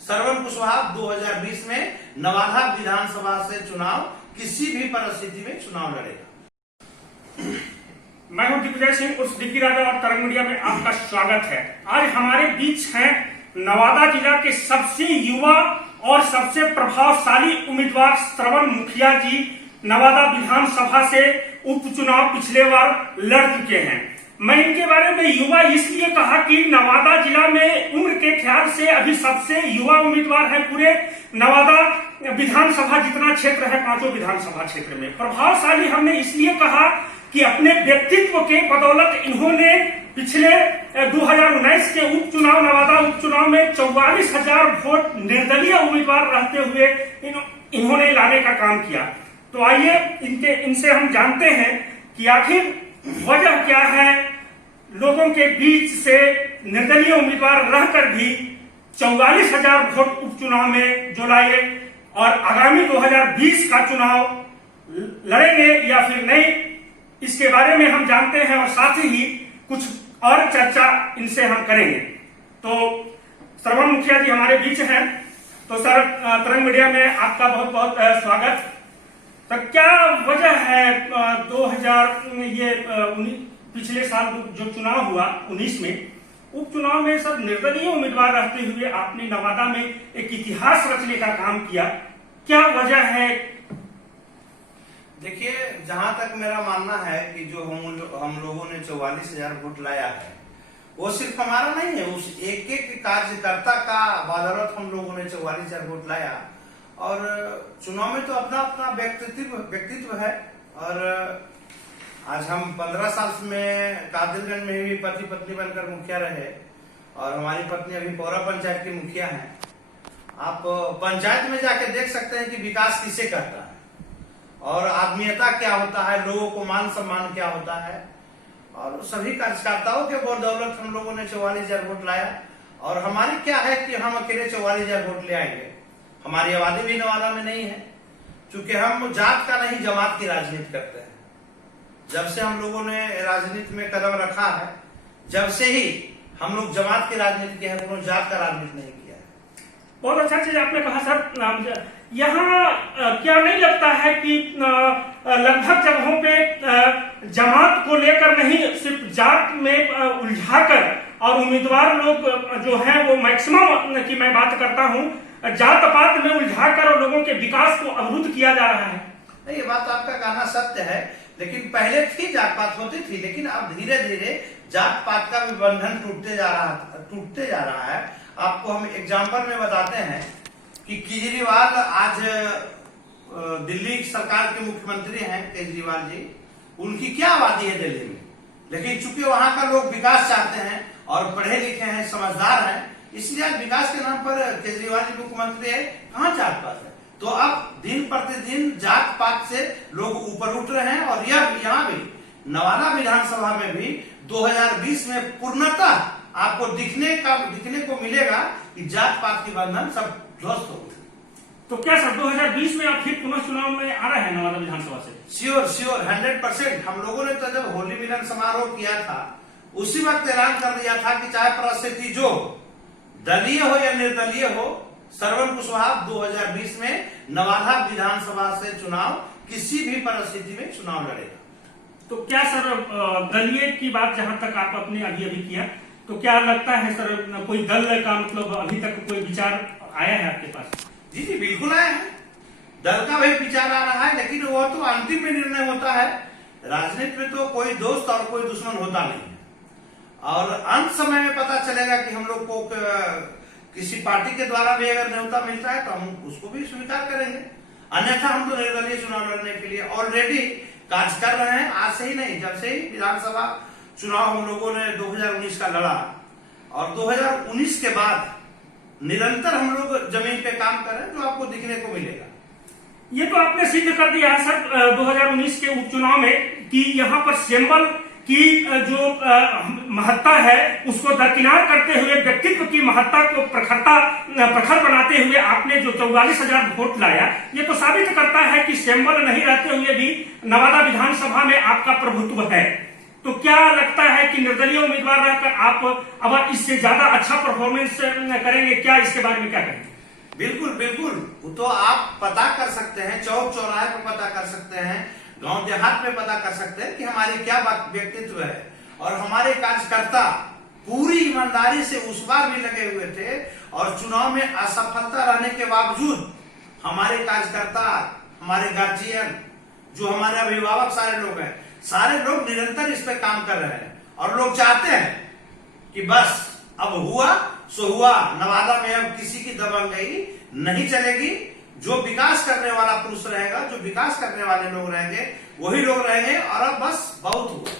श्रवण कुशवाहा 2020 में नवादा विधानसभा से चुनाव किसी भी परिस्थिति में चुनाव लड़ेगा। मैं हूं दिग्विजय सिंह उर्फ दिग्गी राजा और तरंग मीडिया में आपका स्वागत है। आज हमारे बीच हैं नवादा जिला के सबसे युवा और सबसे प्रभावशाली उम्मीदवार श्रवण मुखिया जी। नवादा विधानसभा से उपचुनाव पिछले बार लड़ चुके हैं। मैं इनके बारे में युवा इसलिए कहा कि नवादा जिला में उम्र के ख्याल से अभी सबसे युवा उम्मीदवार है पूरे नवादा विधानसभा जितना क्षेत्र है, पांचों विधानसभा क्षेत्र में। प्रभावशाली हमने इसलिए कहा कि अपने व्यक्तित्व के बदौलत इन्होंने पिछले 2019 के उपचुनाव, नवादा उपचुनाव में 44,000 वोट निर्दलीय उम्मीदवार रहते हुए इन्होंने लाने का काम किया। तो आइए इनसे हम जानते हैं कि आखिर वजह क्या है लोगों के बीच से निर्दलीय उम्मीदवार रहकर भी 44,000 वोट उपचुनाव में जो लाए और आगामी 2020 का चुनाव लड़ेंगे या फिर नहीं, इसके बारे में हम जानते हैं और साथ ही कुछ और चर्चा इनसे हम करेंगे। तो श्रवण मुखिया जी हमारे बीच हैं। तो सर, तरंग मीडिया में आपका बहुत बहुत स्वागत। तो क्या वजह है 2019 पिछले साल जो चुनाव हुआ 19 में, उपचुनाव में सब निर्दलीय उम्मीदवार रहते हुए आपने नवादा में एक इतिहास रचने का काम किया, क्या वजह है? देखिए, जहां तक मेरा मानना है कि जो हम लोगों ने 44,000 वोट लाया है, वो सिर्फ हमारा नहीं है, उस एक एक कार्यकर्ता का बदौलत हम लोगों ने 44,000 वोट लाया। और चुनाव में तो अपना अपना व्यक्तित्व है। और आज हम 15 साल में कादिरगंज में भी पति पत्नी बनकर मुखिया रहे और हमारी पत्नी अभी पौरा पंचायत की मुखिया है। आप पंचायत में जाके देख सकते हैं कि विकास किसे कहता है और आत्मीयता क्या होता है, लोगों को मान सम्मान क्या होता है। और सभी कार्यकर्ताओं के बदौलत हम लोगों ने 44,000 वोट लाया। और हमारी क्या है कि हम अकेले 44,000 वोट ले आएंगे। हमारी आबादी भी नवादा में नहीं है, क्योंकि हम जात का नहीं जमात की राजनीति करते हैं। जब से हम लोगों ने राजनीति में कदम रखा है, जब से ही हम लोग जमात की राजनीति किया है, कोनो जात का राजनीति नहीं किया है। बहुत अच्छा चीज आपने कहा सर। यहाँ क्या नहीं लगता है कि लगभग जगहों पे जमात को लेकर नहीं, सिर्फ जात में उलझाकर और उम्मीदवार लोग जो है वो मैक्सिमम की मैं बात करता हूँ, जात पात में उलझाकर और लोगों के विकास को अवरुद्ध किया जा रहा है। नहीं, ये बात आपका कहना सत्य है, लेकिन पहले थी जात पात होती थी, लेकिन अब धीरे धीरे जात पात का भी बंधन टूटते जा रहा है। आपको हम एग्जाम्पल में बताते हैं कि केजरीवाल आज दिल्ली सरकार के मुख्यमंत्री हैं। केजरीवाल जी, उनकी क्या आबादी है दिल्ली में, लेकिन चूंकि वहां का लोग विकास चाहते हैं और पढ़े लिखे हैं, समझदार हैं, इसलिए आज विकास के नाम पर केजरीवाल जी मुख्यमंत्री है। कहाँ जात पात है? तो अब दिन प्रतिदिन जात पात से लोग ऊपर उठ रहे हैं। और यहाँ भी नवादा विधानसभा में भी 2020 में पूर्णतः आपको दिखने को मिलेगा कि जात पात की बंधन सब ध्वस्त हो गए। तो क्या सर 2020 में आप फिर पुनः चुनाव में आ रहे हैं नवादा विधानसभा से? श्योर 100%। हम लोगों ने तो जब होली मिलन समारोह किया था, उसी वक्त ऐलान कर दिया था कि चाहे परिस्थिति जो दलीय हो या निर्दलीय हो, श्रवण कुशवाहा 2020 में नवादा विधानसभा से चुनाव किसी भी परिस्थिति में चुनाव लड़ेगा। तो क्या सर दलीय की बात जहां तक आप अपने अभी किया, तो क्या लगता है सर कोई दल का मतलब अभी तक कोई विचार आया है आपके पास? जी बिल्कुल आया है, दल का भी विचार आ रहा है, लेकिन वो तो अंतिम में निर्णय होता है। राजनीति में तो कोई दोस्त और कोई दुश्मन होता नहीं है। और अंत समय में पता चलेगा कि हम लोग को किसी पार्टी के द्वारा भी अगर न्योता मिलता है तो हम उसको भी स्वीकार करेंगे, अन्यथा हम तो निर्दलीय चुनाव लड़ने के लिए ऑलरेडी कार्य कर रहे हैं। आज से ही नहीं, जब से ही विधानसभा चुनाव हम लोगों ने 2019 का लड़ा और 2019 के बाद निरंतर हम लोग जमीन पे काम कर रहे हैं, जो आपको दिखने को मिलेगा। ये तो आपने सिद्ध कर दिया है सर 2019 के उपचुनाव में कि यहाँ पर सिंबल की जो महत्ता है उसको दरकिनार करते हुए, व्यक्तित्व की महत्ता को प्रखर बनाते हुए आपने जो 44,000 वोट लाया, ये तो साबित करता है कि सिंबल नहीं रहते हुए भी नवादा विधानसभा में आपका प्रभुत्व है। तो क्या लगता है कि निर्दलीय उम्मीदवार रहकर आप अब इससे ज्यादा अच्छा परफॉर्मेंस करेंगे क्या? इसके बारे में क्या कहेंगे? बिल्कुल बिल्कुल, वो तो आप पता कर सकते हैं, चौक चौराहे पे पता कर सकते हैं, गांव देहात में पता कर सकते हैं कि हमारी क्या व्यक्तित्व है। और हमारे कार्यकर्ता पूरी ईमानदारी से उस बार भी लगे हुए थे, और चुनाव में असफलता रहने के बावजूद हमारे कार्यकर्ता, हमारे गार्जियन, जो हमारे अभिभावक सारे लोग हैं, सारे लोग निरंतर इस पे काम कर रहे हैं। और लोग चाहते हैं कि बस अब हुआ सो हुआ, नवादा में अब किसी की दबंगई नहीं चलेगी। जो विकास करने वाला पुरुष रहेगा, जो विकास करने वाले लोग रहेंगे, वही लोग रहेंगे, और अब बस बहुत हुआ।